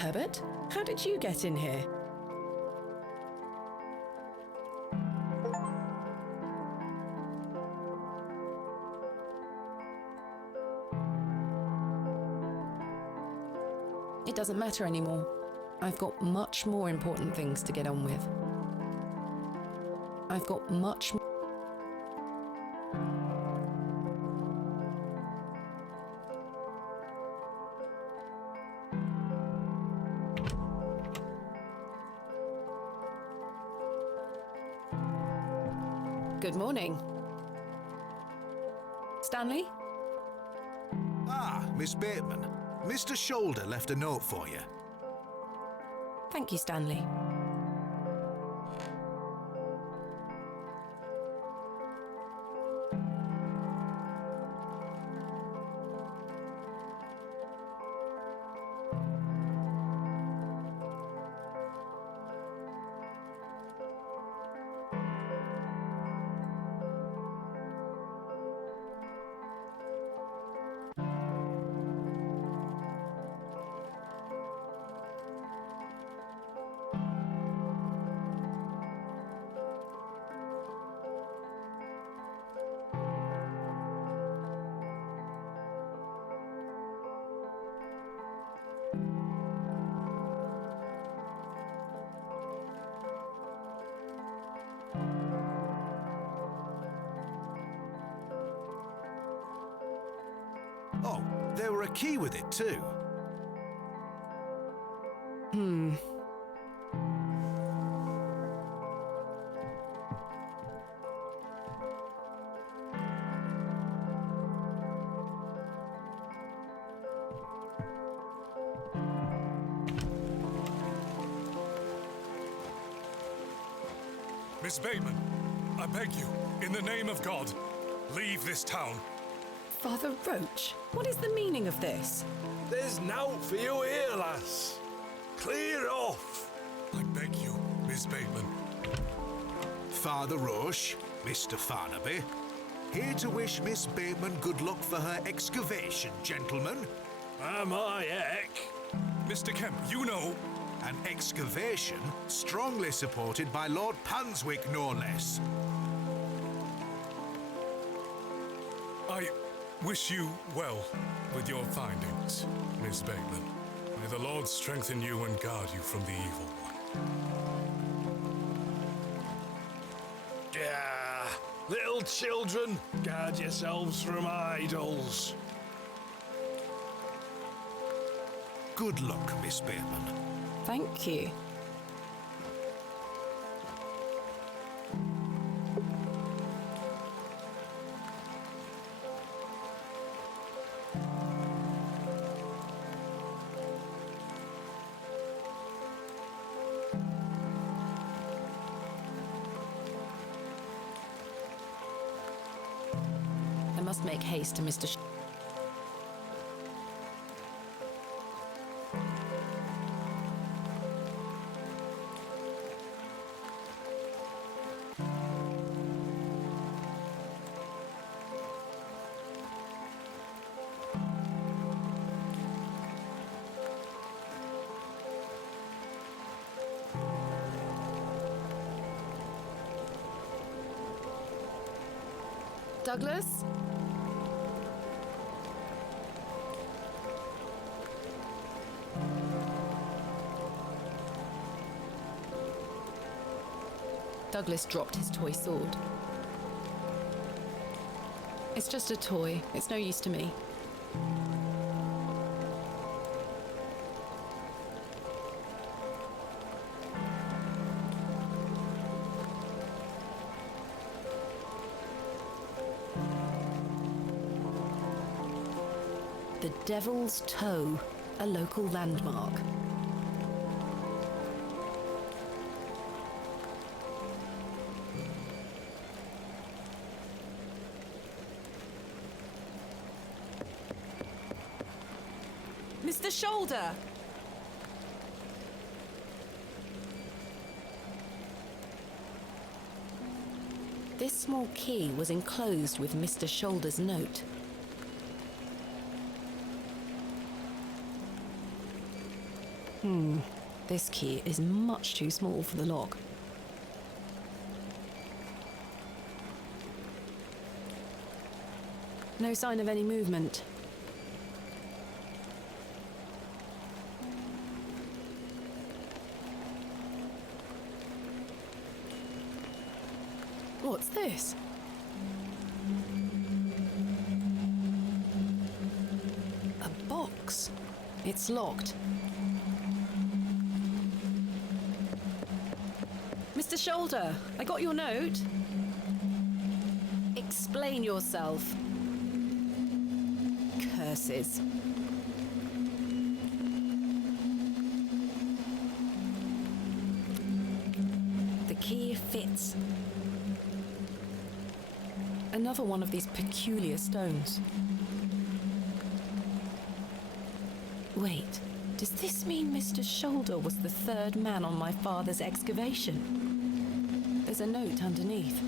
Herbert, how did you get in here? It doesn't matter anymore. I've got much more important things to get on with. I've got much more. Good morning. Stanley? Ah, Miss Bateman. Mr. Shoulder left a note for you. Thank you, Stanley. Oh, there were a key with it too. Miss Bateman, I beg you, in the name of God, leave this town. Father Roach, what is the meaning of this? There's nowt for you here, lass. Clear off. I beg you, Miss Bateman. Father Roche, Mr. Farnaby, here to wish Miss Bateman good luck for her excavation, gentlemen. Am I heck? Mr. Kemp, you know. An excavation strongly supported by Lord Panswick, no less. I wish you well with your findings, Miss Bateman. May the Lord strengthen you and guard you from the evil one. Yeah, little children, guard yourselves from idols. Good luck, Miss Bateman. Thank you. I must make haste to Mr. Douglas? Douglas dropped his toy sword. It's just a toy. It's no use to me. The Devil's Toe, a local landmark. Mr. Shoulder! This small key was enclosed with Mr. Shoulder's note. This key is much too small for the lock. No sign of any movement. What's this? A box. It's locked. Mr. Shoulder, I got your note. Explain yourself. Curses. The key fits. Another one of these peculiar stones. Wait, does this mean Mr. Shoulder was the third man on my father's excavation? There's a note underneath.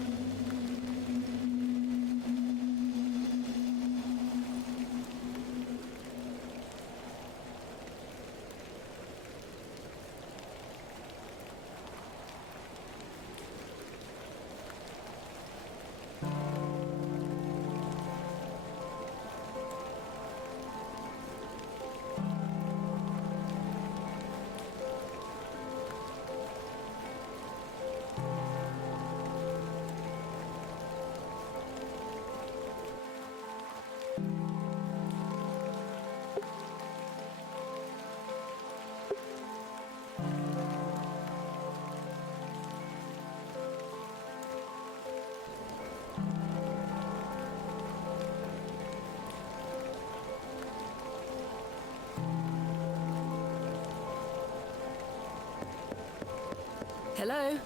Hello?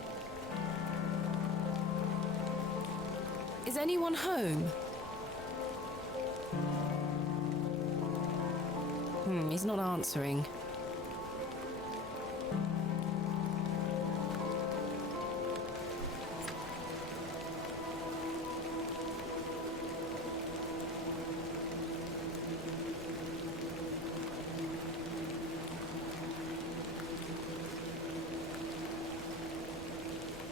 Is anyone home? He's not answering.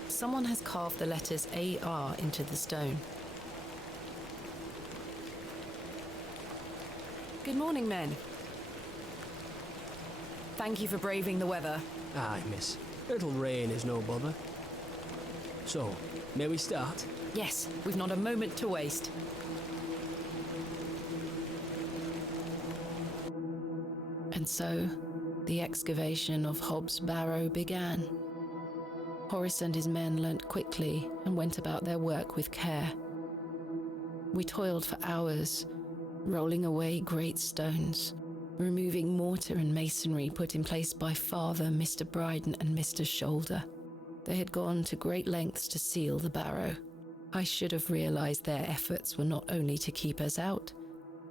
Someone has carved the letters AR into the stone. Good morning, men. Thank you for braving the weather. Aye, miss. Little rain is no bother. So, may we start? Yes, we've not a moment to waste. And so, the excavation of Hobbs Barrow began. Horace and his men learnt quickly and went about their work with care. We toiled for hours, rolling away great stones, removing mortar and masonry put in place by Father, Mr. Bryden and Mr. Shoulder. They had gone to great lengths to seal the barrow. I should have realised their efforts were not only to keep us out,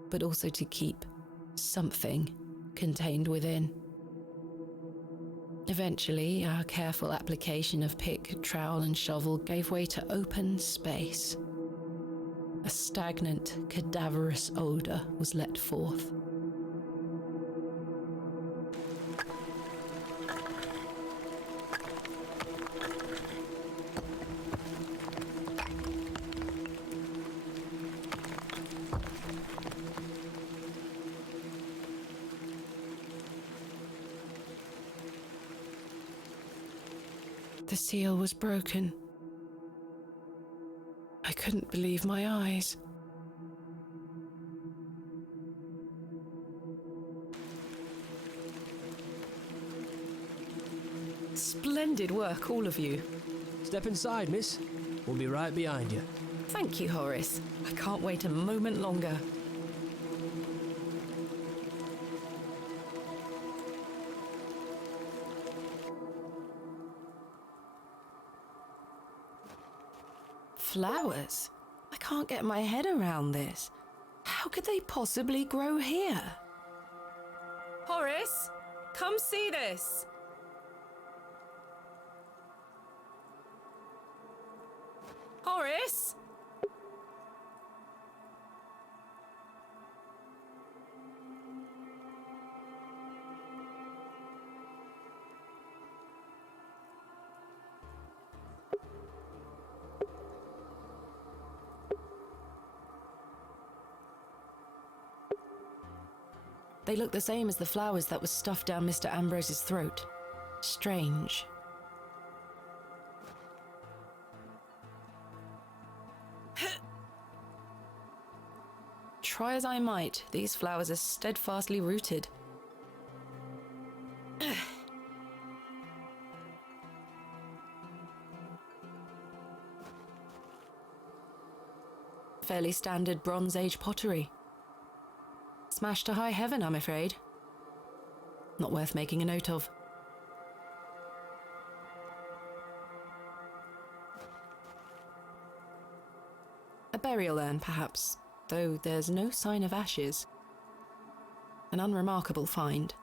but also to keep something contained within. Eventually, our careful application of pick, trowel and shovel gave way to open space. A stagnant, cadaverous odour was let forth. The seal was broken. I couldn't believe my eyes. Splendid work, all of you. Step inside, miss. We'll be right behind you. Thank you, Horace. I can't wait a moment longer. Flowers? I can't get my head around this. How could they possibly grow here? Horace, come see this. Horace? They look the same as the flowers that was stuffed down Mr. Ambrose's throat. Strange. Try as I might, these flowers are steadfastly rooted. Fairly standard Bronze Age pottery. Smashed to high heaven, I'm afraid. Not worth making a note of. A burial urn, perhaps, though there's no sign of ashes. An unremarkable find.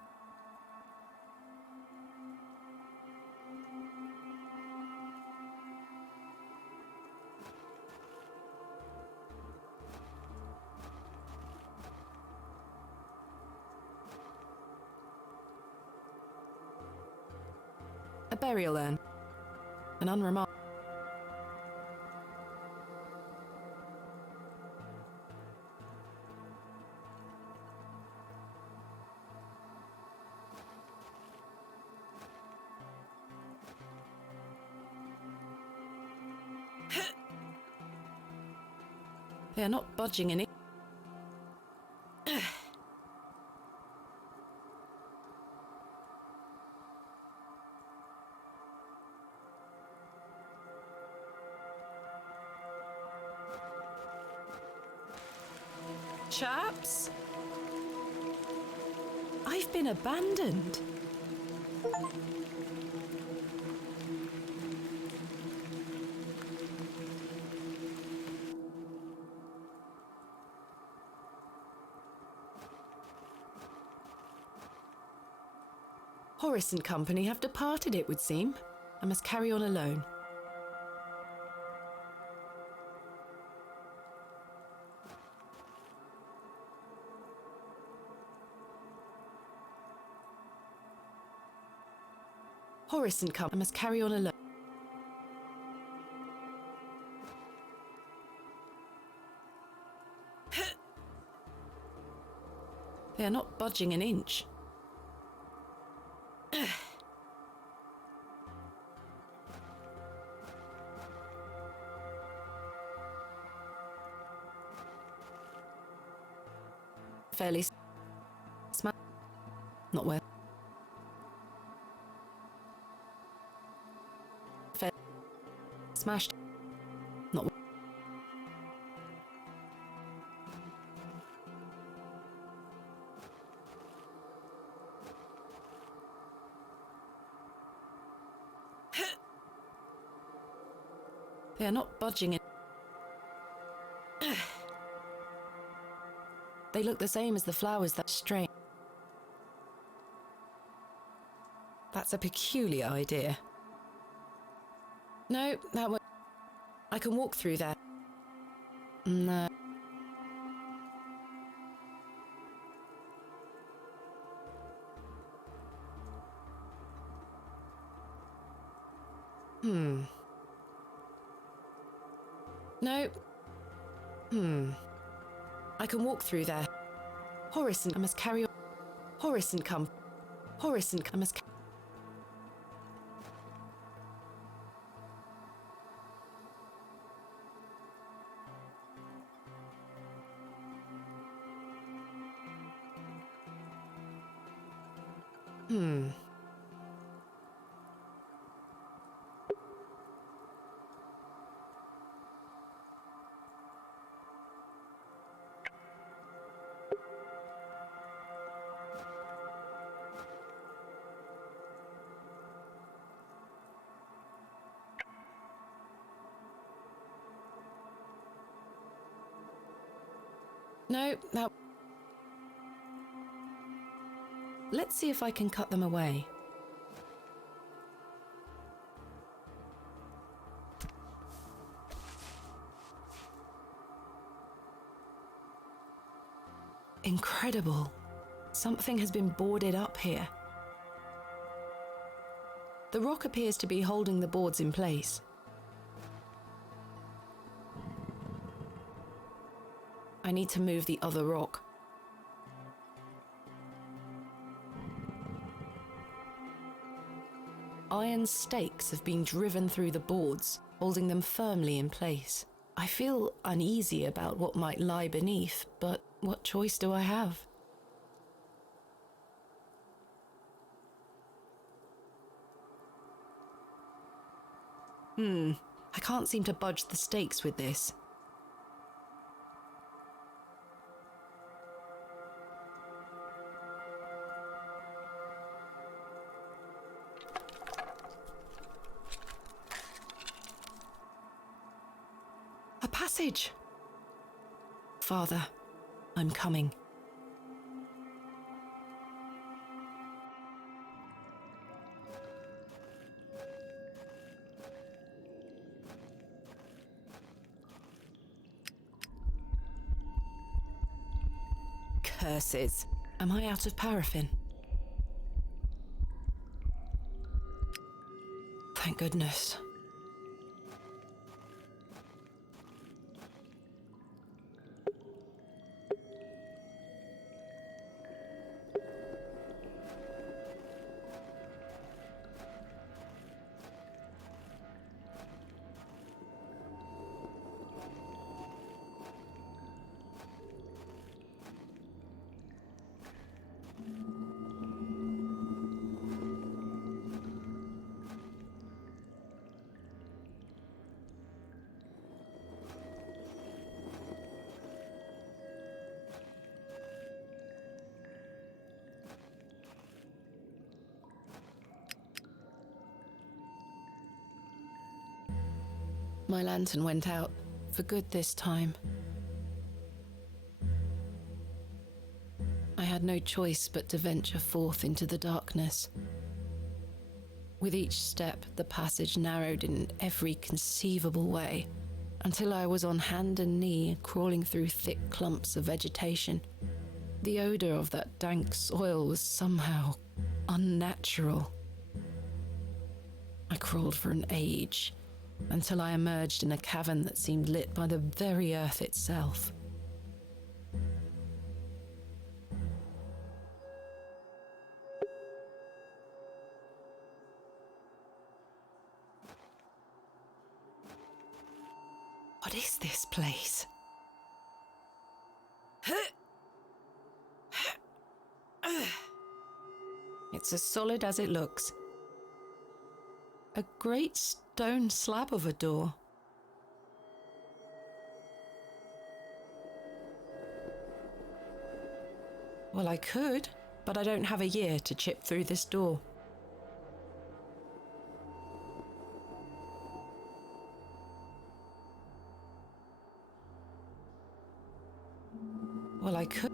A burial urn. An unremarkable. They are not budging in it. Chaps? I've been abandoned. Horace and Company have departed, it would seem. I must carry on alone. Horace and Company. I must carry on alone. They are not budging an inch. Fairly not worth. Smashed. Not. They are not budging it. They look the same as the flowers that stray. That's a peculiar idea. No, that won't. I can walk through there. No. No. I can walk through there. Horace and I must carry on. Horace and come. Horace and I must. No, that. Let's see if I can cut them away. Incredible. Something has been boarded up here. The rock appears to be holding the boards in place. I need to move the other rock. iron stakes have been driven through the boards, holding them firmly in place. I feel uneasy about what might lie beneath, but what choice do I have? I can't seem to budge the stakes with this. A passage! Father, I'm coming. Curses. Am I out of paraffin? Thank goodness. My lantern went out, for good this time. I had no choice but to venture forth into the darkness. With each step, the passage narrowed in every conceivable way, until I was on hand and knee, crawling through thick clumps of vegetation. The odor of that dank soil was somehow unnatural. I crawled for an age, until I emerged in a cavern that seemed lit by the very earth itself. What is this place? It's as solid as it looks. A great stone slab of a door. Well, I could, but I don't have a year to chip through this door. Well, I could.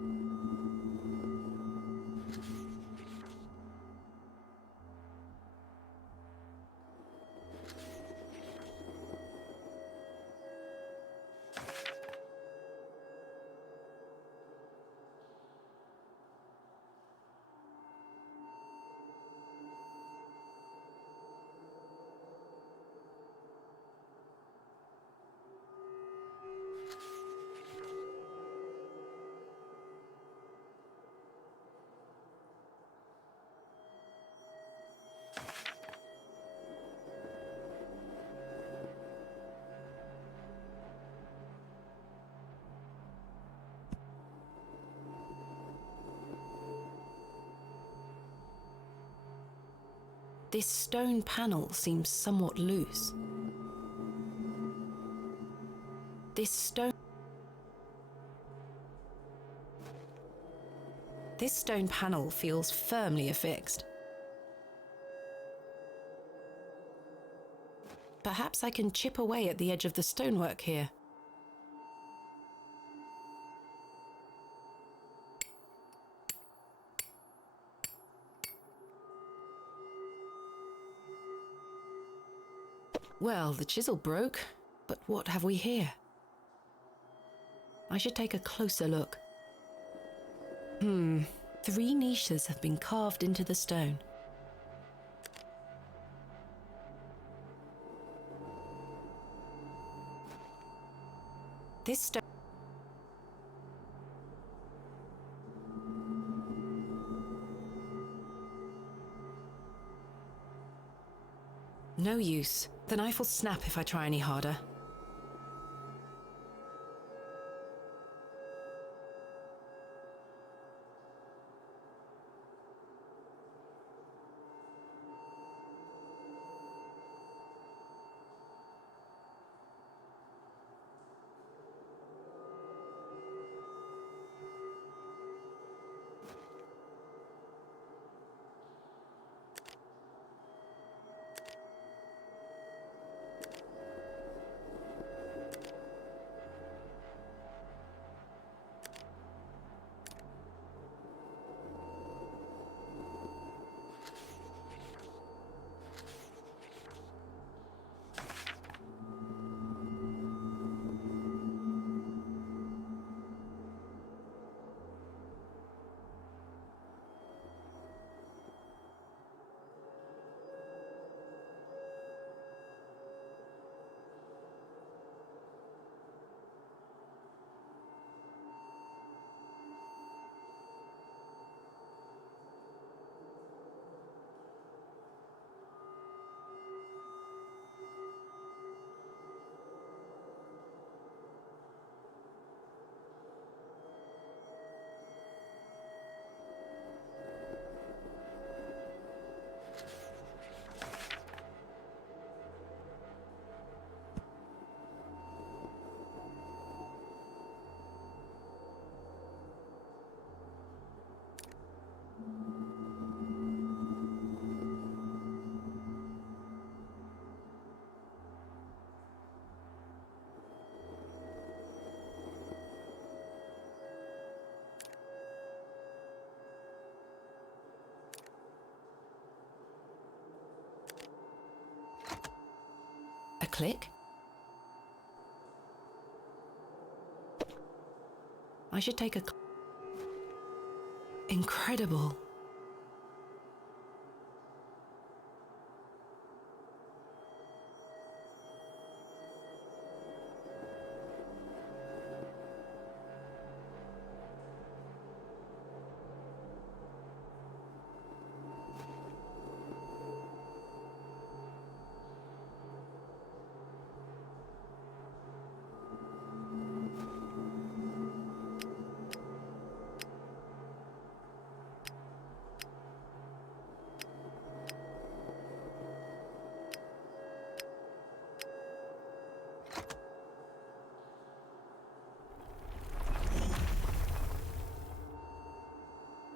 This stone panel seems somewhat loose. This stone panel feels firmly affixed. Perhaps I can chip away at the edge of the stonework here. Well, the chisel broke, but what have we here? I should take a closer look. 3 niches have been carved into the stone. This stone... No use. The knife will snap if I try any harder. A click? I should take a... Incredible.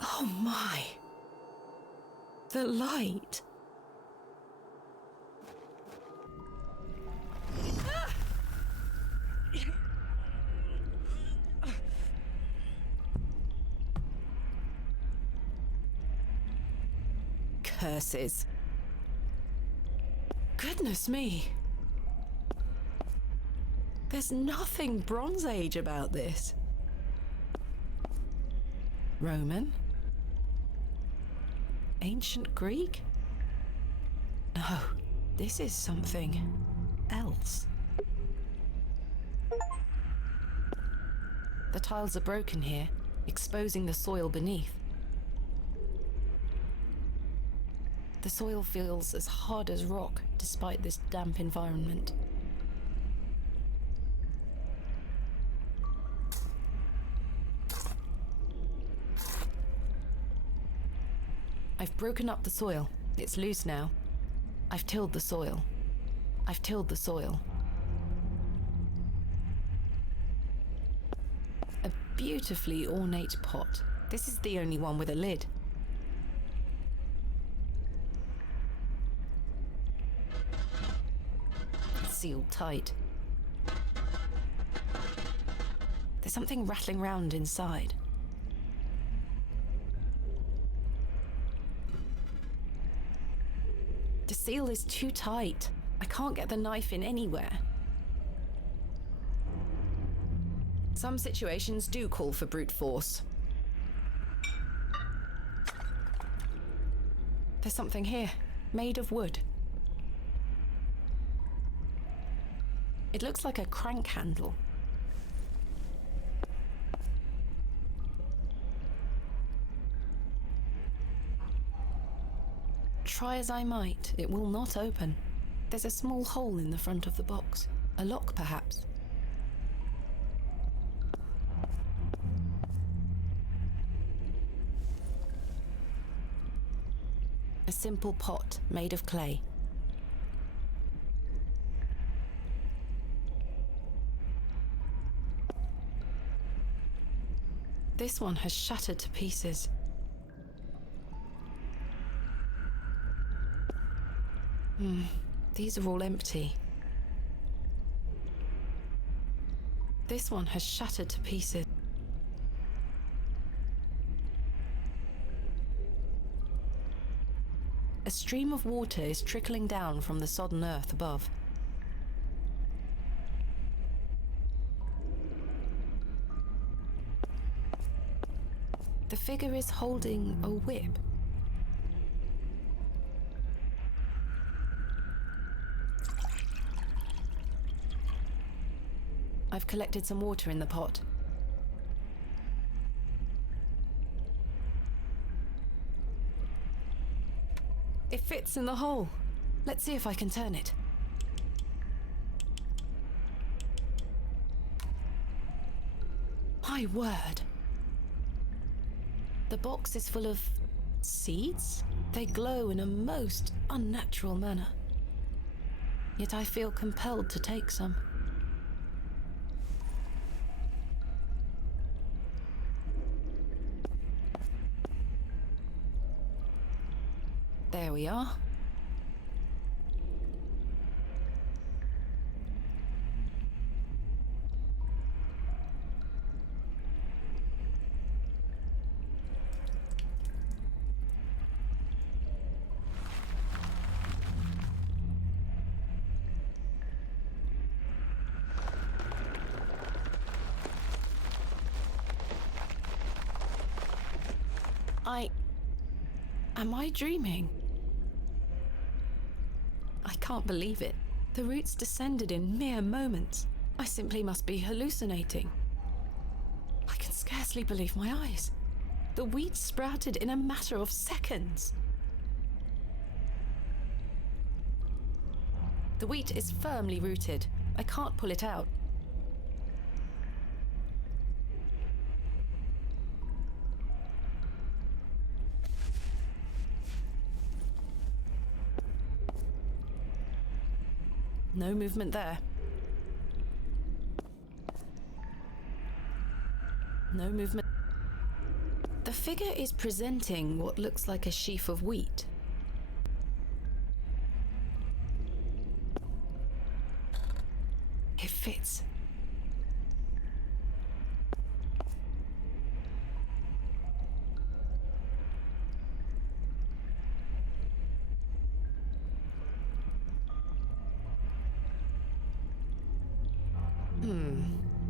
Oh my! The light! Curses. Goodness me. There's nothing Bronze Age about this. Roman? Ancient Greek? No, this is something else. The tiles are broken here, exposing the soil beneath. The soil feels as hard as rock, despite this damp environment. I've broken up the soil. It's loose now. I've tilled the soil. I've tilled the soil. A beautifully ornate pot. This is the only one with a lid. It's sealed tight. There's something rattling round inside. The seal is too tight. I can't get the knife in anywhere. Some situations do call for brute force. There's something here, made of wood. It looks like a crank handle. Try as I might, it will not open. There's a small hole in the front of the box. A lock, perhaps. A simple pot made of clay. This one has shattered to pieces. These are all empty. This one has shattered to pieces. A stream of water is trickling down from the sodden earth above. The figure is holding a whip. I've collected some water in the pot. It fits in the hole. Let's see if I can turn it. My word. The box is full of seeds. They glow in a most unnatural manner. Yet I feel compelled to take some. There we are. Am I dreaming? I can't believe it. The roots descended in mere moments. I simply must be hallucinating. I can scarcely believe my eyes. The wheat sprouted in a matter of seconds. The wheat is firmly rooted. I can't pull it out. No movement there. No movement. The figure is presenting what looks like a sheaf of wheat. It fits.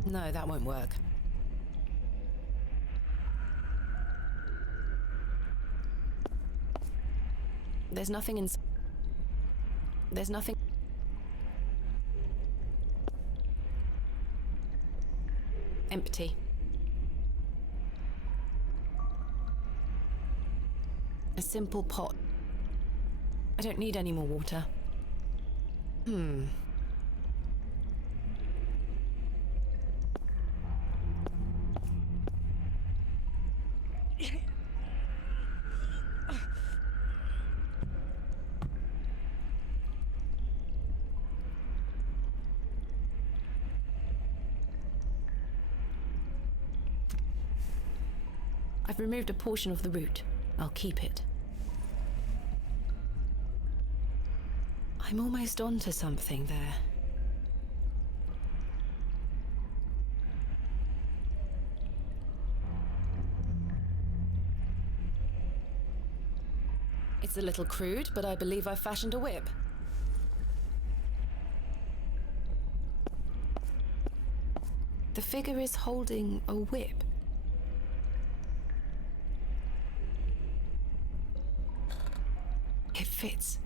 No, that won't work. There's nothing in... There's nothing... Empty. A simple pot. I don't need any more water. I've removed a portion of the root. I'll keep it. I'm almost onto something there. It's a little crude, but I believe I've fashioned a whip. The figure is holding a whip. It fits.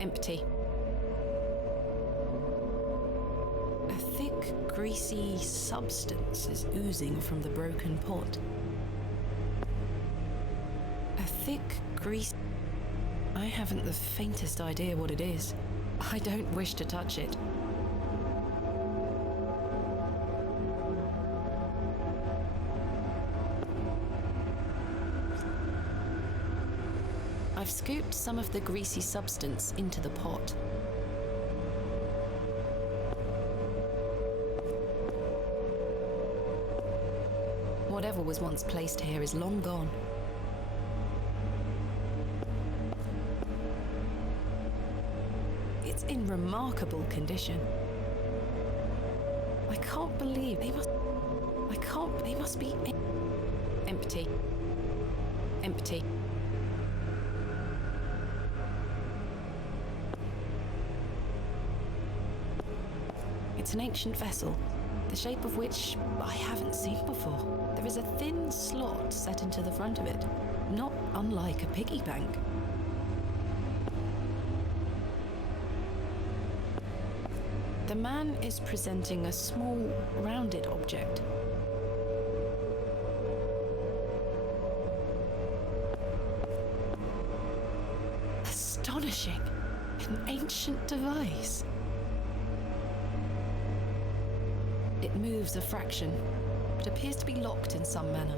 Empty. A thick, greasy substance is oozing from the broken pot. A thick, greasy... I haven't the faintest idea what it is. I don't wish to touch it. I've scooped some of the greasy substance into the pot. Whatever was once placed here is long gone. It's in remarkable condition. I can't believe they must be empty. Empty. It's an ancient vessel, the shape of which I haven't seen before. There is a thin slot set into the front of it, not unlike a piggy bank. The man is presenting a small, rounded object. Astonishing! An ancient device. It moves a fraction, but appears to be locked in some manner.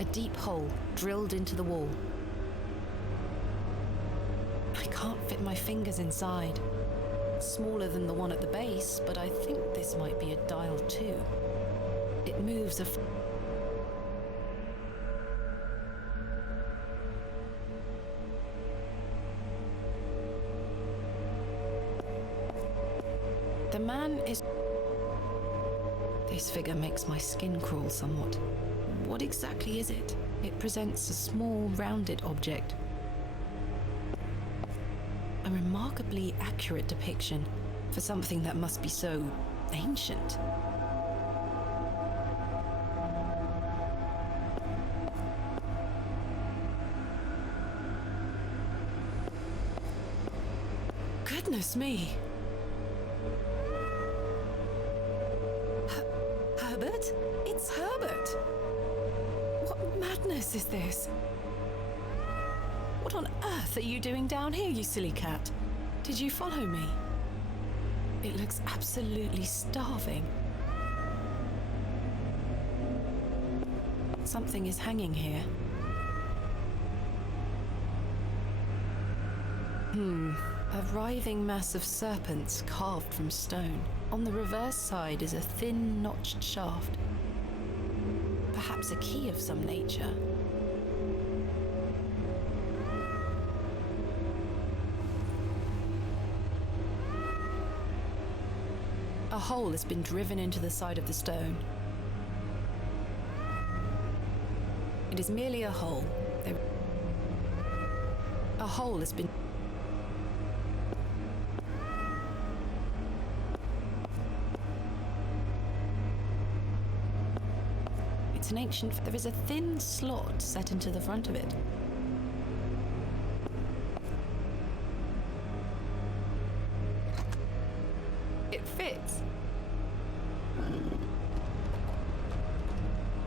A deep hole drilled into the wall. I can't fit my fingers inside. Smaller than the one at the base, but I think this might be a dial too. It moves a... The man is... This figure makes my skin crawl somewhat. What exactly is it? It presents a small, rounded object. A remarkably accurate depiction for something that must be so ancient. Goodness me! Herbert? It's Herbert! What madness is this? What on earth are you doing down here, you silly cat? Did you follow me? It looks absolutely starving. Something is hanging here. A writhing mass of serpents carved from stone. On the reverse side is a thin, notched shaft. Perhaps a key of some nature. A hole has been driven into the side of the stone. It is merely a hole. A hole has been... It's an ancient... There is a thin slot set into the front of it. It fits.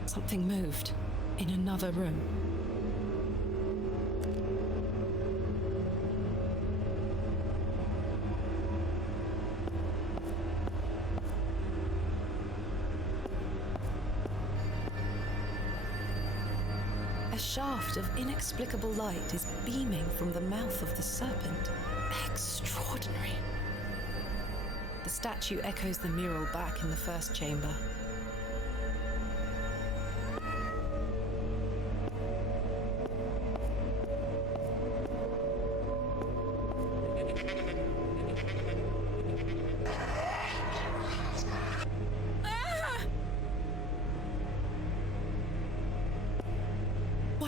Something moved in another room. A shaft of inexplicable light is beaming from the mouth of the serpent. Extraordinary. The statue echoes the mural back in the first chamber.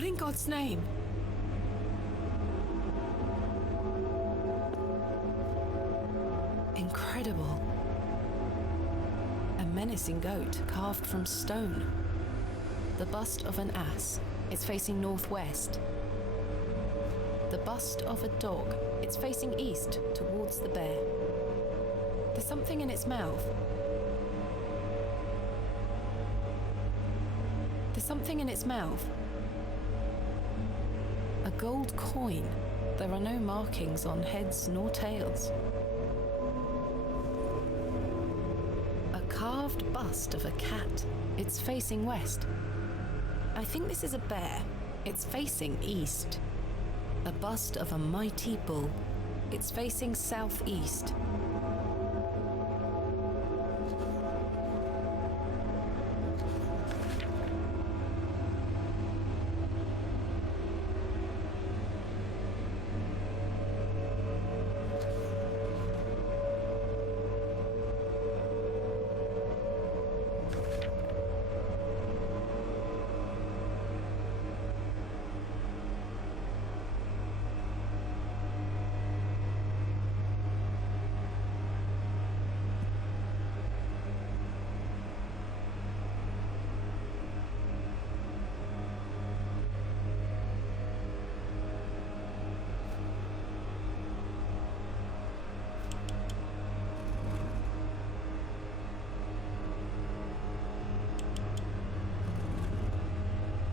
in God's name? Incredible. A menacing goat carved from stone. The bust of an ass. It's facing northwest. The bust of a dog. It's facing east towards the bear. There's something in its mouth. There's something in its mouth. A gold coin. There are no markings on heads nor tails. A carved bust of a cat. It's facing west. I think this is a bear. It's facing east. A bust of a mighty bull. It's facing southeast.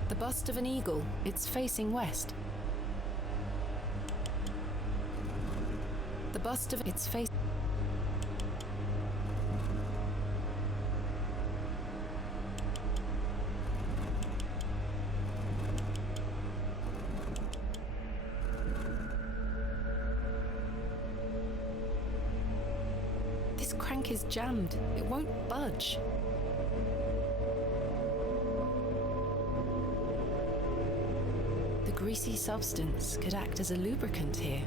The bust of an eagle. It's facing west. The bust of its face. This crank is jammed. It won't budge. The greasy substance could act as a lubricant here.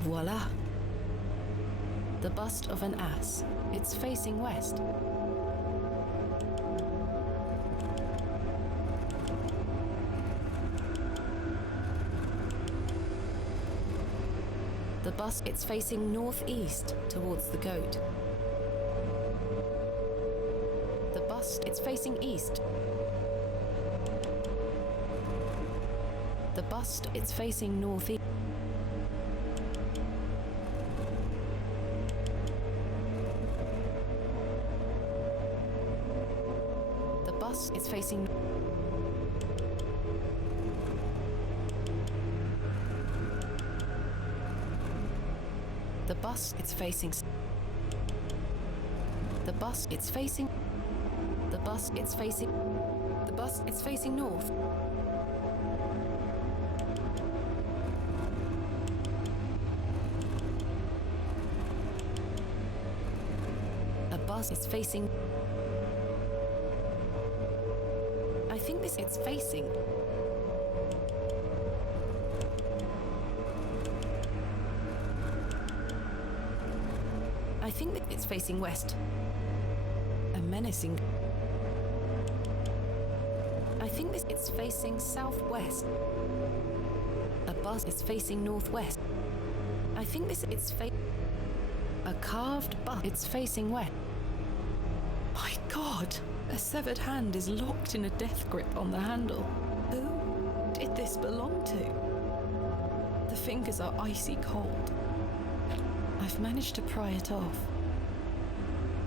Voila! The bust of an ass. It's facing west. The bust, it's facing northeast towards the goat. The bust, it's facing east. The bust, it's facing northeast. The bust, it's facing. The bust, it's facing. The bust, it's facing. The bust, it's facing. The bust, it's facing north. A bust, it's facing. I think this, it's facing. I think that it's facing west. A menacing. I think this, it's facing southwest. A bust is facing northwest. I think this, it's a carved bust. It's facing west. My God! A severed hand is locked in a death grip on the handle. Who did this belong to? The fingers are icy cold. I've managed to pry it off.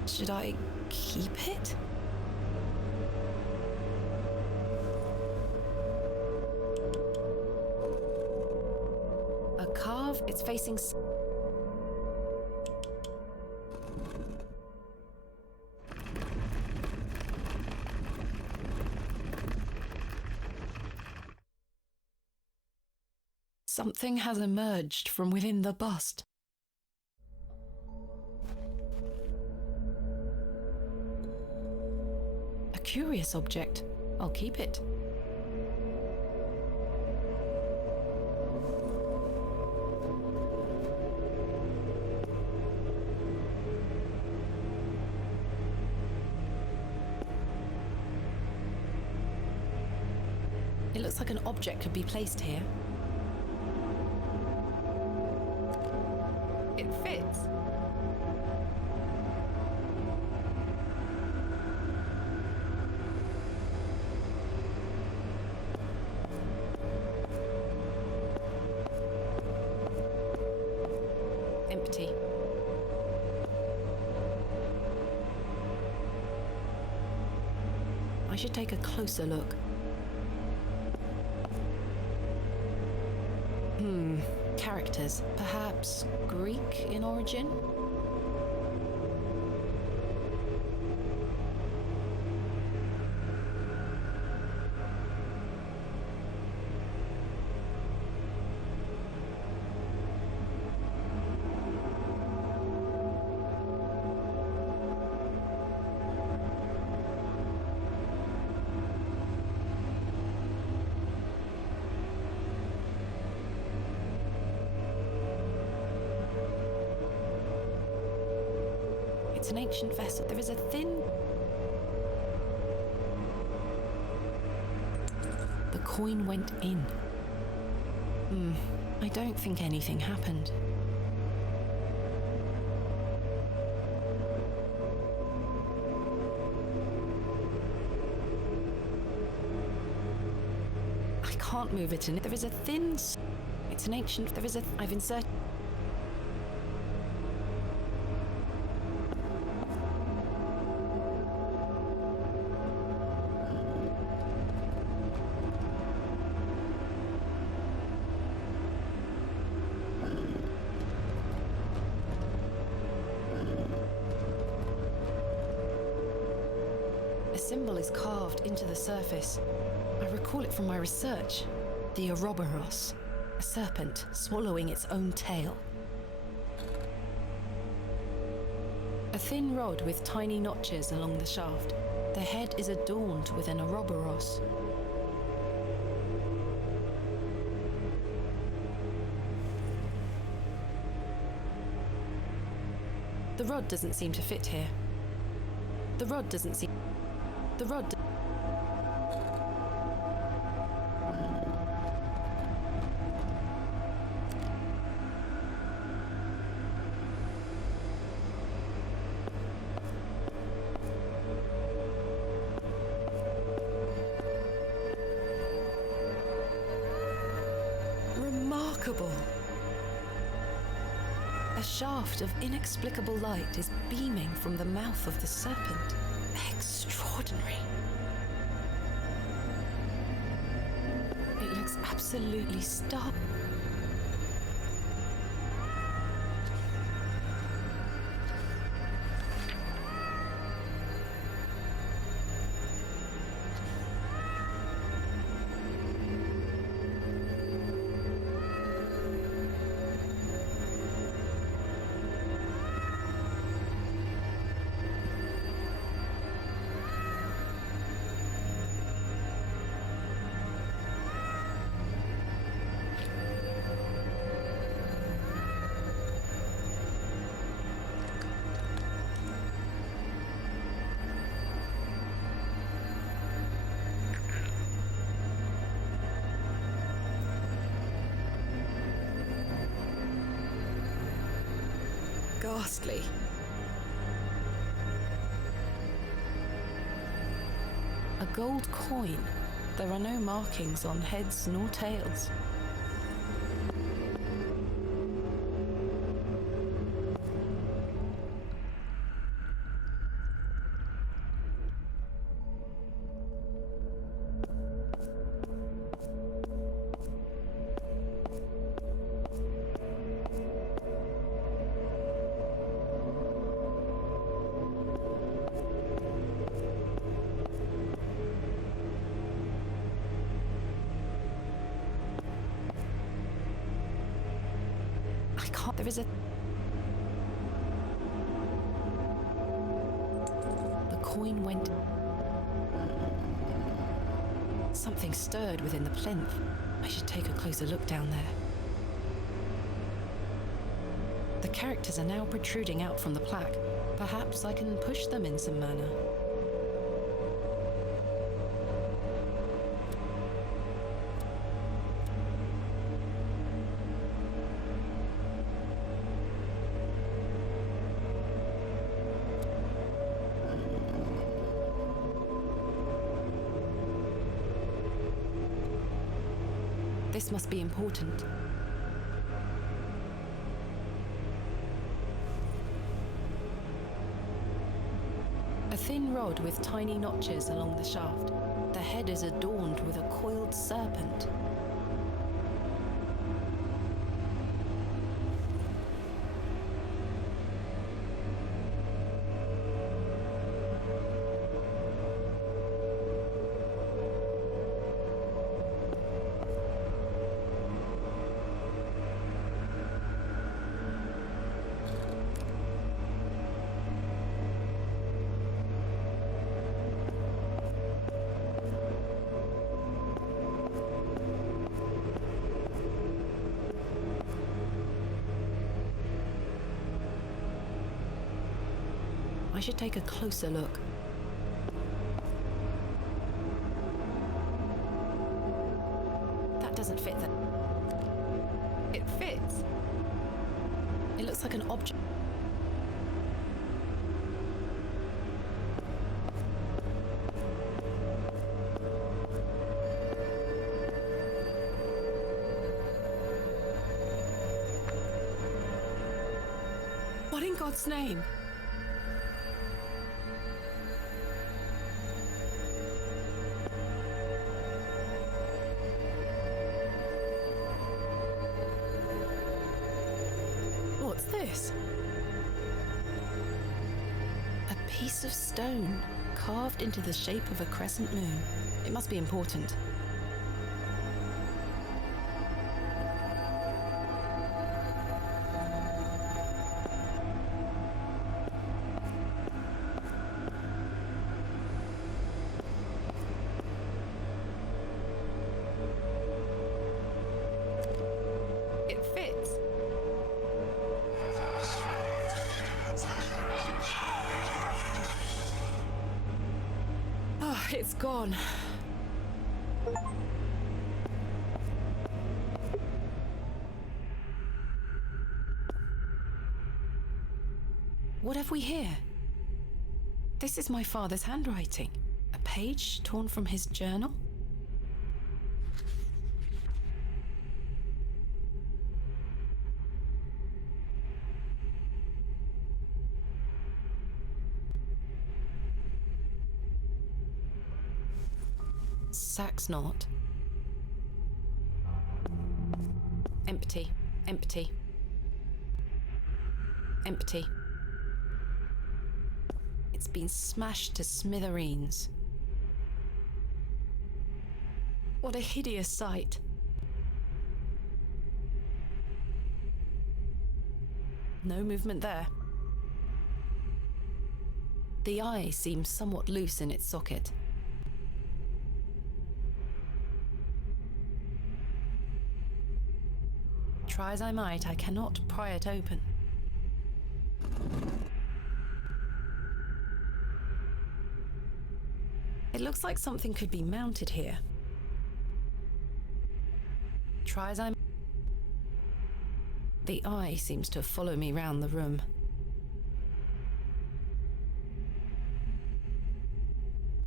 Should I keep it? A carve, it's facing. Something has emerged from within the bust. A curious object. I'll keep it. looks like an object could be placed here. It fits. Empty. I should take a closer look. Characters, perhaps Greek in origin? It's an ancient vessel. There is a thin... The coin went in. I don't think anything happened. I can't move it in. There is a thin... It's an ancient... There is a... I've inserted... A symbol is carved into the surface. I recall it from my research. The Ouroboros, a serpent swallowing its own tail. A thin rod with tiny notches along the shaft. The head is adorned with an Ouroboros. The rod doesn't seem to fit here. The rod doesn't seem... The rod... Remarkable. A shaft of inexplicable light is beaming from the mouth of the serpent. Extraordinary. It looks absolutely stark. Ghastly. A gold coin. There are no markings on heads nor tails. There is a... The coin went... Something stirred within the plinth. I should take a closer look down there. The characters are now protruding out from the plaque. Perhaps I can push them in some manner. This must be important. A thin rod with tiny notches along the shaft. The head is adorned with a coiled serpent. I should take a closer look. That doesn't fit. It fits. It looks like an object. What in God's name? What's this? A piece of stone carved into the shape of a crescent moon. It must be important. It fits. Oh, it's gone. What have we here? This is my father's handwriting. A page torn from his journal? Sack's knot. Empty, empty, empty. It's been smashed to smithereens. What a hideous sight. No movement there. The eye seems somewhat loose in its socket. Try as I might, I cannot pry it open. It looks like something could be mounted here. Try as I might. The eye seems to follow me round the room.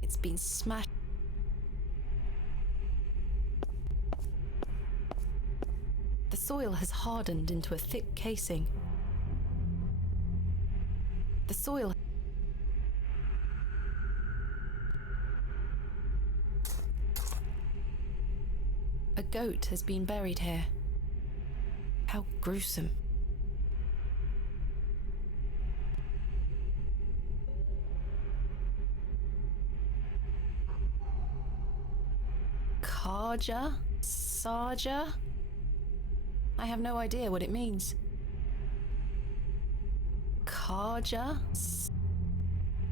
It's been smashed. The soil has hardened into a thick casing. The soil. A goat has been buried here. How gruesome. Karja? Sarja? I have no idea what it means. Karja?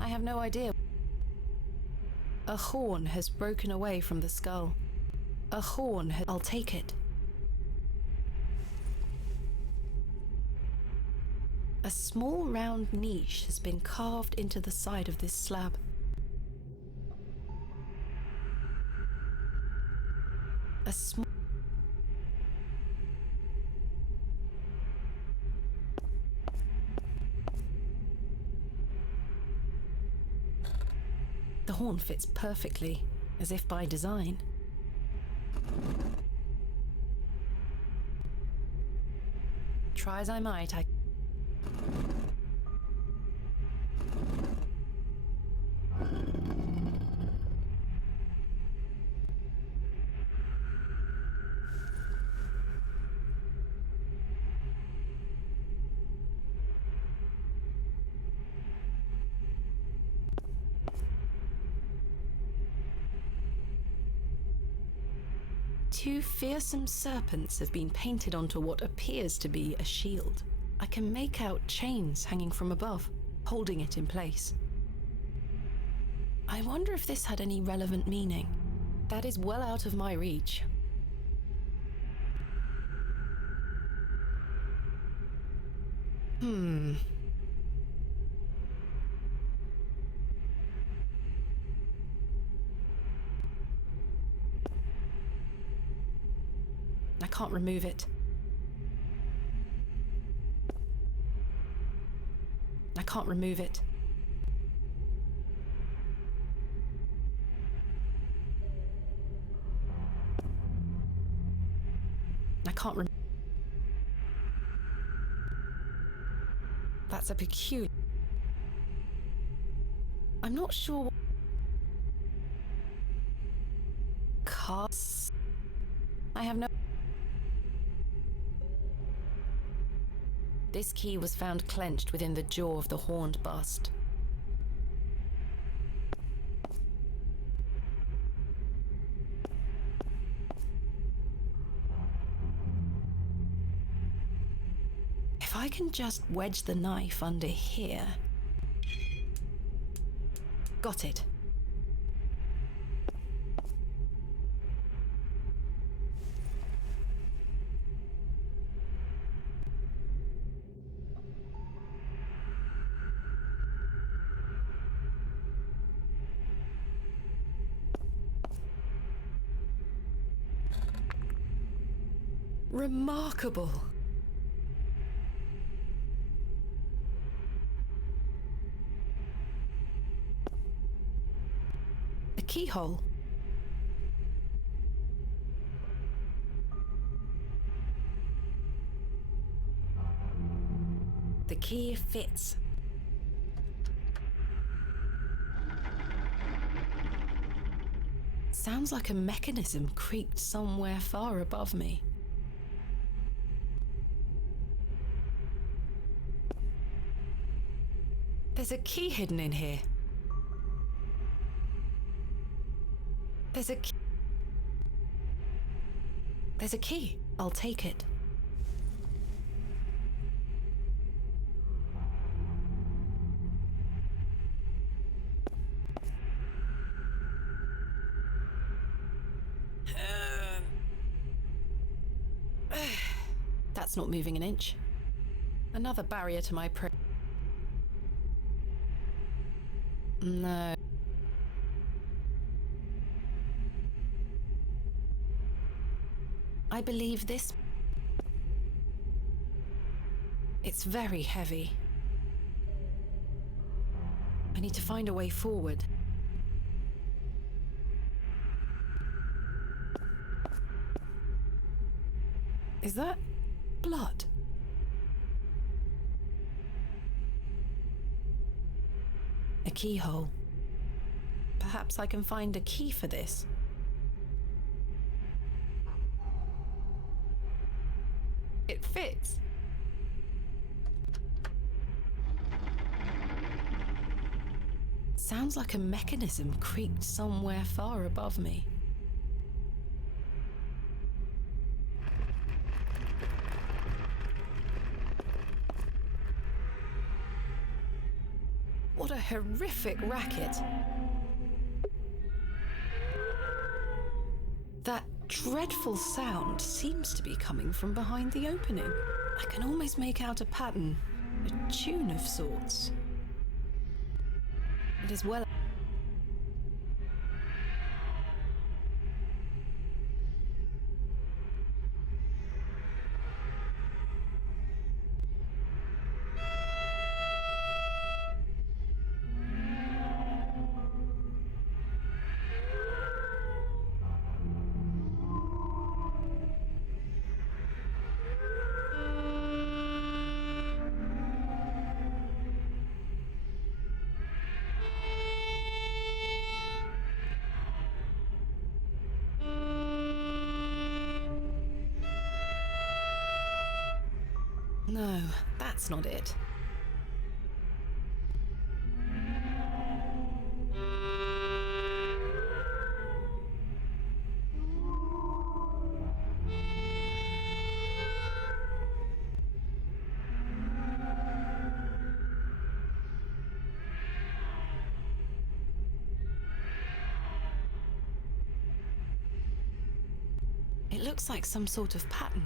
I have no idea. A horn has broken away from the skull. A horn has... I'll take it. A small round niche has been carved into the side of this slab. A small... The horn fits perfectly, as if by design. try as I might, I... Two fearsome serpents have been painted onto what appears to be a shield. I can make out chains hanging from above, holding it in place. I wonder if this had any relevant meaning. That is well out of my reach. I can't remove it. I can't remove it. I can't remove. That's a peculiar... I'm not sure... Cards... I have no... This key was found clenched within the jaw of the horned bust. If I can just wedge the knife under here... Got it. Remarkable. A keyhole. The key fits. Sounds like a mechanism creaked somewhere far above me. There's a key hidden in here. There's a key. There's a key. I'll take it. That's not moving an inch. Another barrier to my No. I believe this... It's very heavy. I need to find a way forward. Is that blood? A keyhole. Perhaps I can find a key for this. It fits. Sounds like a mechanism creaked somewhere far above me. What a horrific racket. That dreadful sound seems to be coming from behind the opening. I can almost make out a pattern, a tune of sorts. It is well... that's not it. It looks like some sort of pattern.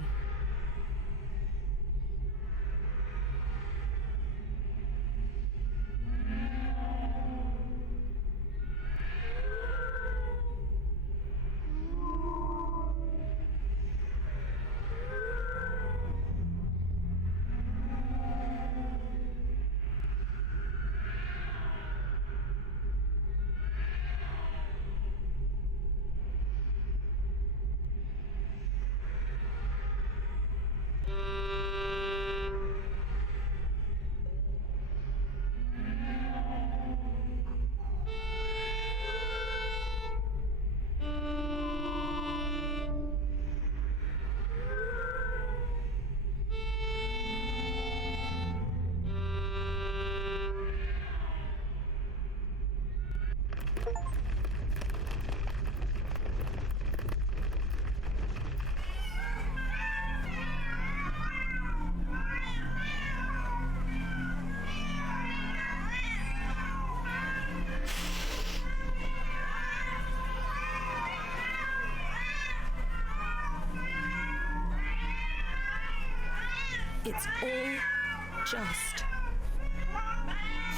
It's all just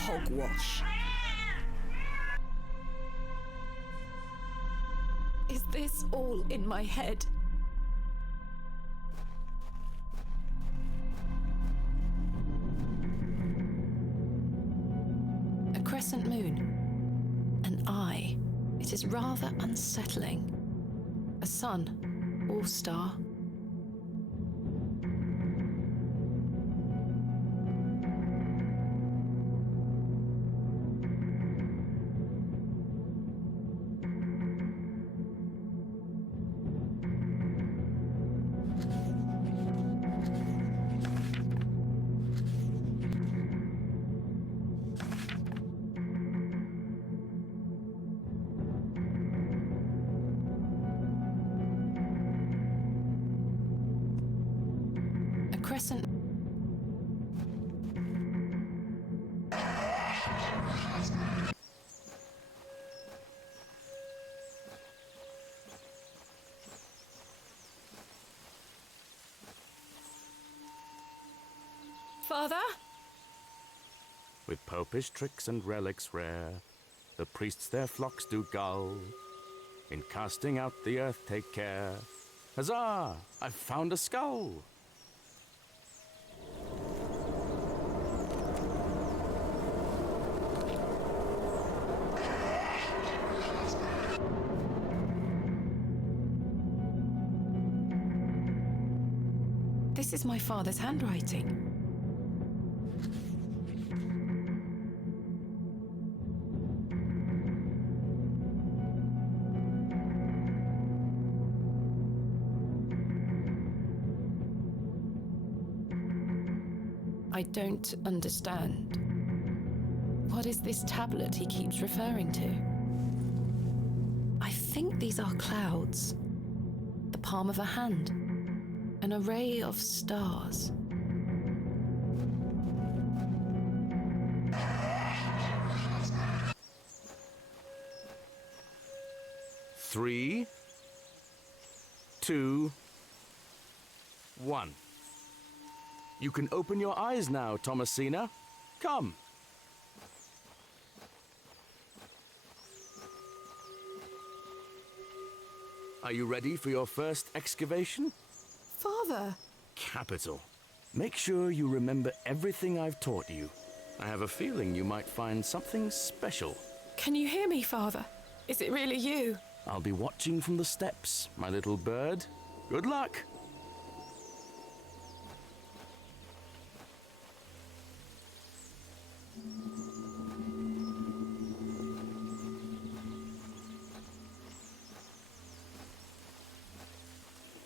hogwash. Is this all in my head? A crescent moon. An eye. It is rather unsettling. A sun or star. Crescent. Father? With popish tricks and relics rare, the priests their flocks do gull. In casting out the earth take care. Huzzah! I've found a skull! This is my father's handwriting. I don't understand. What is this tablet he keeps referring to? I think these are clouds. The palm of a hand. An array of stars. Three, 2, 1. You can open your eyes now, Thomasina. Come. Are you ready for your first excavation? Father! Capital. Make sure you remember everything I've taught you. I have a feeling you might find something special. Can you hear me, Father? Is it really you? I'll be watching from the steps, my little bird. Good luck!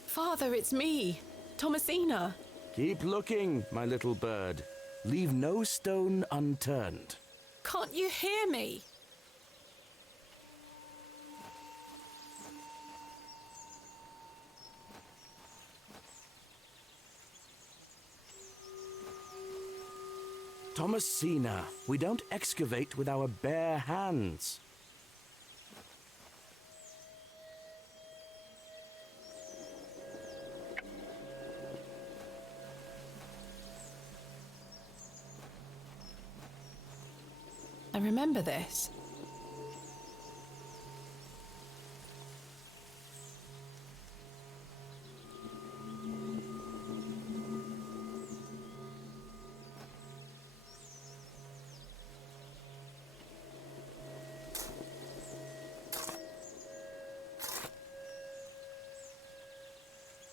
Father, it's me, Thomasina. Keep looking, my little bird. Leave no stone unturned. Can't you hear me? Thomasina, we don't excavate with our bare hands. I remember this.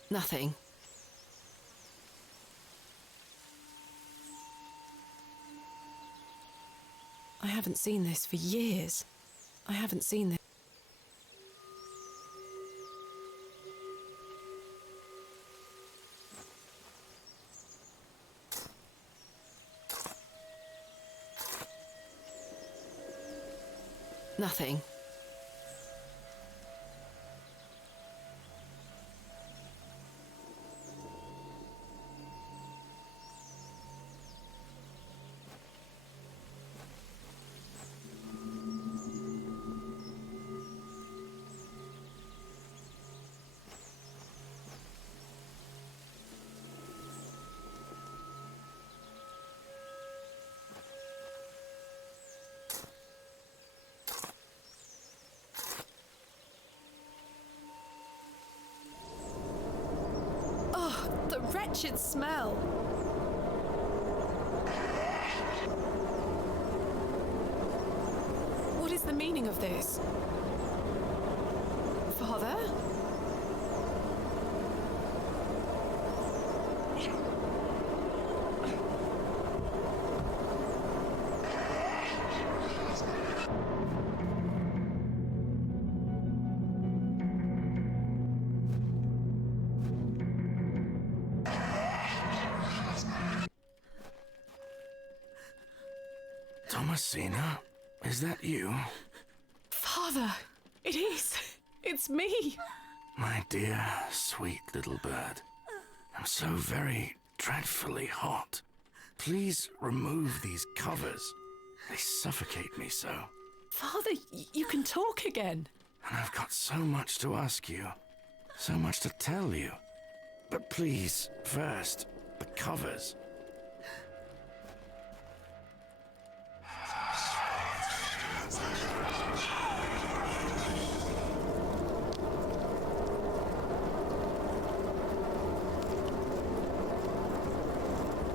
Nothing. I haven't seen this for years. I haven't seen this. Nothing. The wretched smell! What is the meaning of this? Father? Thomasina, is that you? Father! It is! It's me! My dear, sweet little bird. I'm so very dreadfully hot. Please remove these covers. They suffocate me so. Father, you can talk again. And I've got so much to ask you. So much to tell you. But please, first, the covers.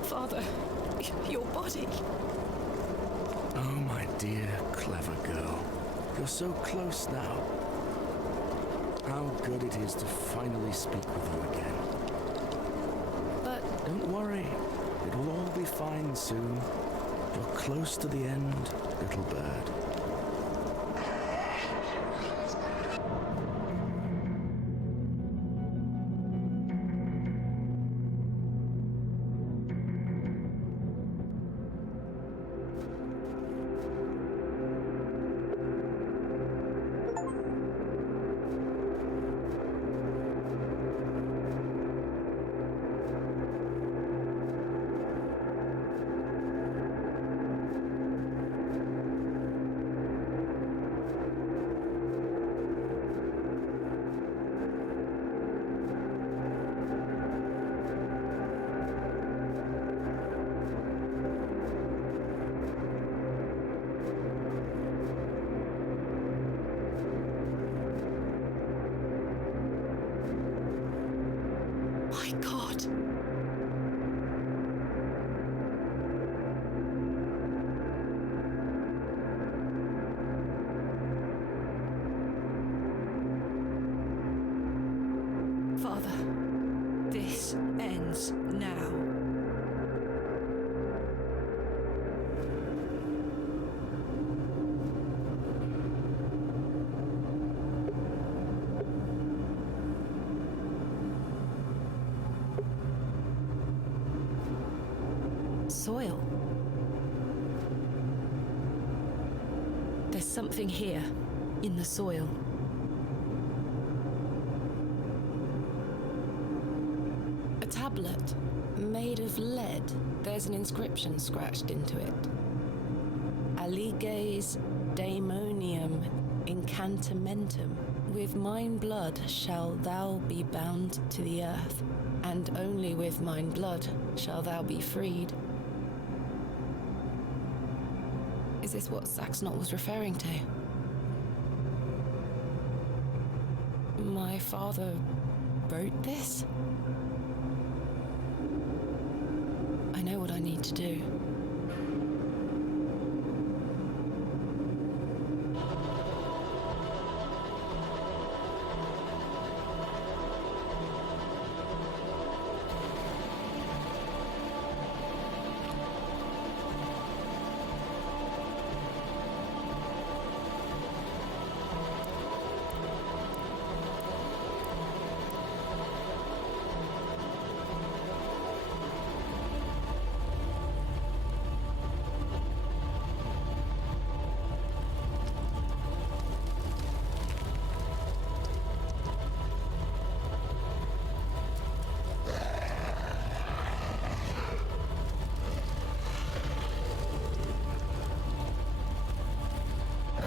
Father, your body. Oh, my dear, clever girl. You're so close now. How good it is to finally speak with you again. But Don't worry. It will all be fine soon. You're close to the end, little bird. my God. Father, this ends now. Soil. something here, in the soil. A tablet, made of lead. There's an inscription scratched into it. Aliges daemonium incantamentum. With mine blood shall thou be bound to the earth, and only with mine blood shall thou be freed. Is this what Saxnot was referring to? My father wrote this? I know what I need to do.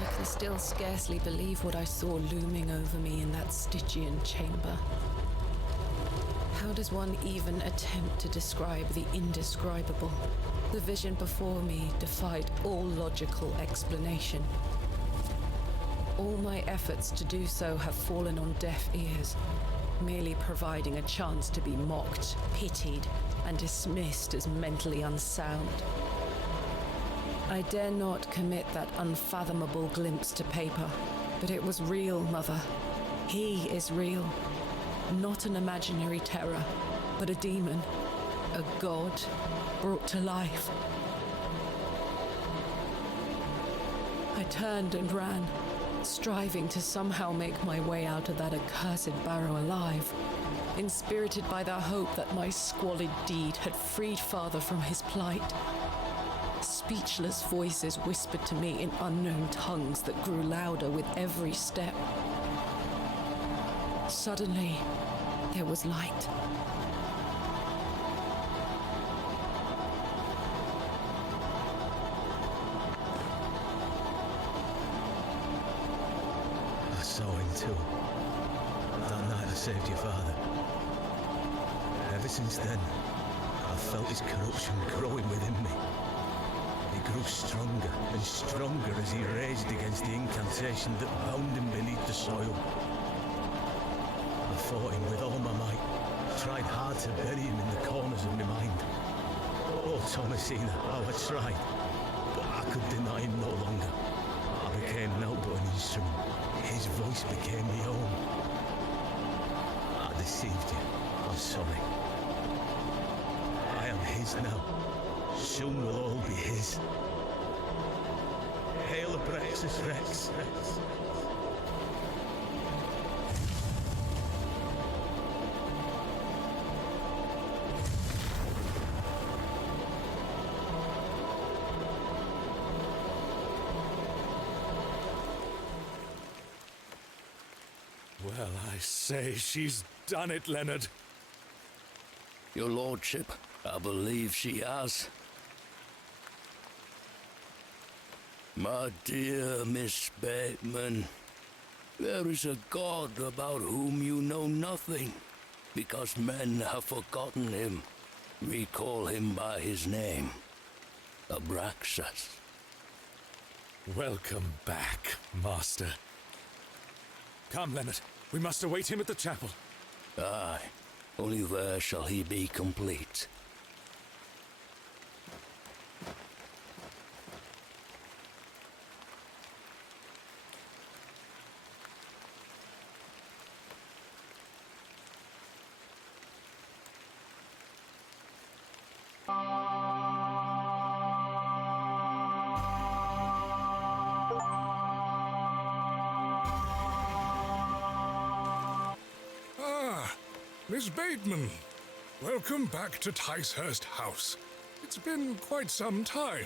I still scarcely believe what I saw looming over me in that Stygian chamber. How does one even attempt to describe the indescribable? The vision before me defied all logical explanation. All my efforts to do so have fallen on deaf ears, merely providing a chance to be mocked, pitied, and dismissed as mentally unsound. I dare not commit that unfathomable glimpse to paper, but it was real, Mother. He is real. Not an imaginary terror, but a demon, a god brought to life. I turned and ran, striving to somehow make my way out of that accursed Barrow alive, inspirited by the hope that my squalid deed had freed Father from his plight. Speechless voices whispered to me in unknown tongues that grew louder with every step. Suddenly, there was light. I saw him too. That night I saved your father. Ever since then, I've felt his corruption growing within me. He grew stronger and stronger as he raged against the incantation that bound him beneath the soil. I fought him with all my might, tried hard to bury him in the corners of my mind. Oh, Thomasina, how I tried, but I could deny him no longer. I became naught but an instrument. His voice became my own. I deceived you. I'm sorry. I am his now. Soon we'll all be his. Hail Abrexus Rex. Well, I say, she's done it, Leonard. Your lordship, I believe she has. My dear Miss Bateman, there is a god about whom you know nothing, because men have forgotten him. We call him by his name, Abraxas. Welcome back, Master. Come, Leonard. We must await him at the chapel. Aye, only there shall he be complete. Miss Bateman, welcome back to Ticehurst House. It's been quite some time.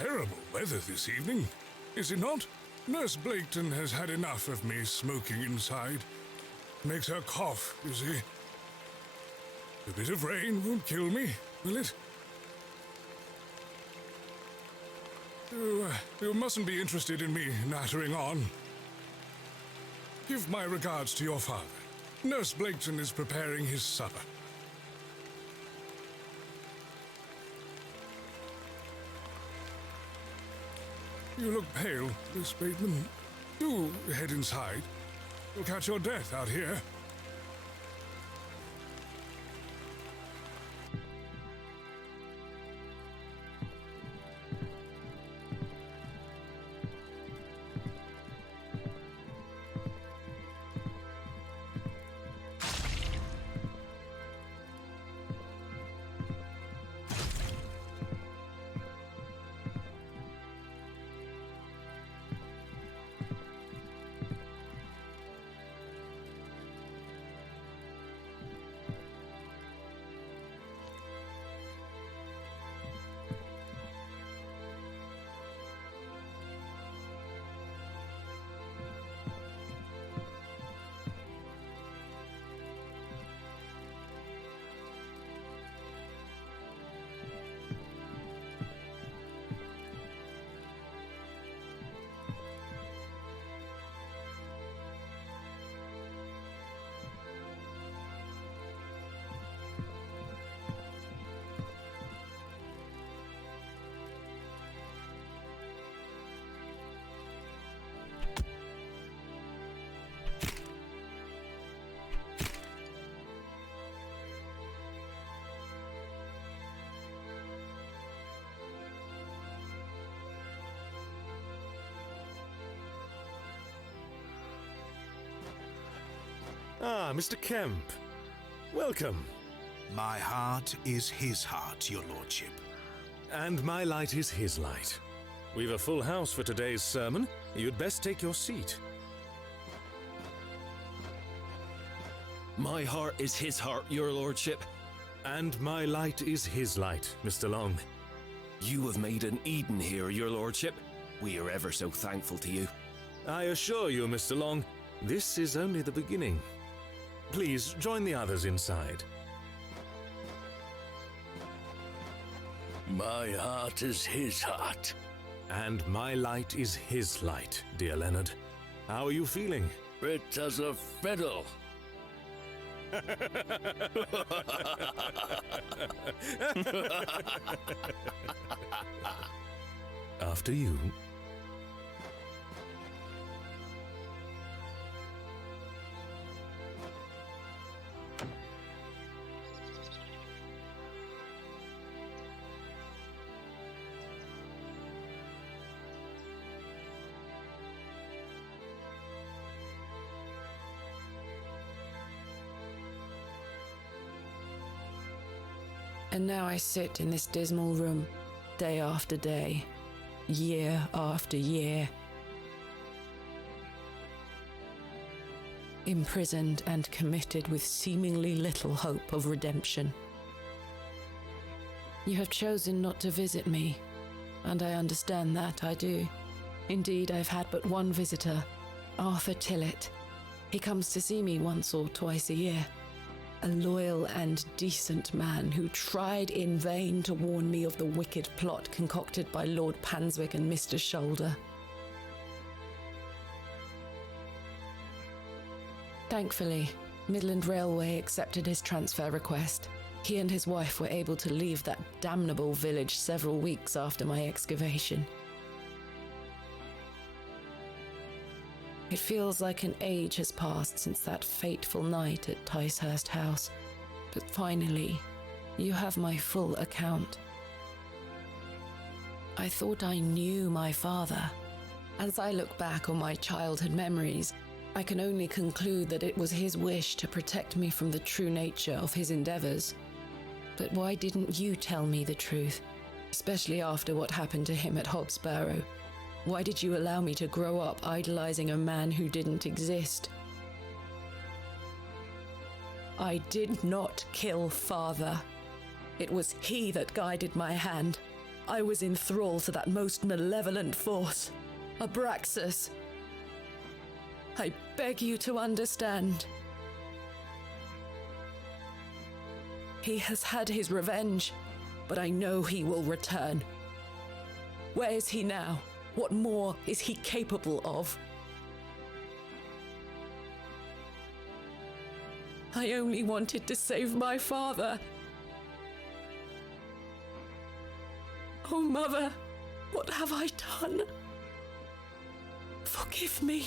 terrible weather this evening, is it not? Nurse Blaketon has had enough of me smoking inside. Makes her cough, you see. A bit of rain won't kill me, will it? You mustn't be interested in me nattering on. Give my regards to your father. Nurse Blaketon is preparing his supper. You look pale, Miss Bateman. Do head inside. You'll catch your death out here. Ah, Mr. Kemp. Welcome. My heart is his heart, your lordship. And my light is his light. We've a full house for today's sermon. You'd best take your seat. My heart is his heart, your lordship. And my light is his light, Mr. Long. You have made an Eden here, your lordship. We are ever so thankful to you. I assure you, Mr. Long, this is only the beginning. Please join the others inside. My heart is his heart. And my light is his light, dear Leonard. How are you feeling? Fit as a fiddle. After you. And now I sit in this dismal room, day after day, year after year, imprisoned and committed with seemingly little hope of redemption. You have chosen not to visit me, and I understand that, I do. Indeed, I've had but one visitor, Arthur Tillett. He comes to see me once or twice a year. A loyal and decent man who tried in vain to warn me of the wicked plot concocted by Lord Panswick and Mr. Shoulder. Thankfully, Midland Railway accepted his transfer request. He and his wife were able to leave that damnable village several weeks after my excavation. It feels like an age has passed since that fateful night at Ticehurst House, but finally, you have my full account. I thought I knew my father. As I look back on my childhood memories, I can only conclude that it was his wish to protect me from the true nature of his endeavors. But why didn't you tell me the truth, especially after what happened to him at Hobbs Barrow? Why did you allow me to grow up idolizing a man who didn't exist? I did not kill father. It was he that guided my hand. I was in thrall to that most malevolent force, Abraxas. I beg you to understand. He has had his revenge, but I know he will return. Where is he now? What more is he capable of? I only wanted to save my father. Oh, Mother, what have I done? Forgive me.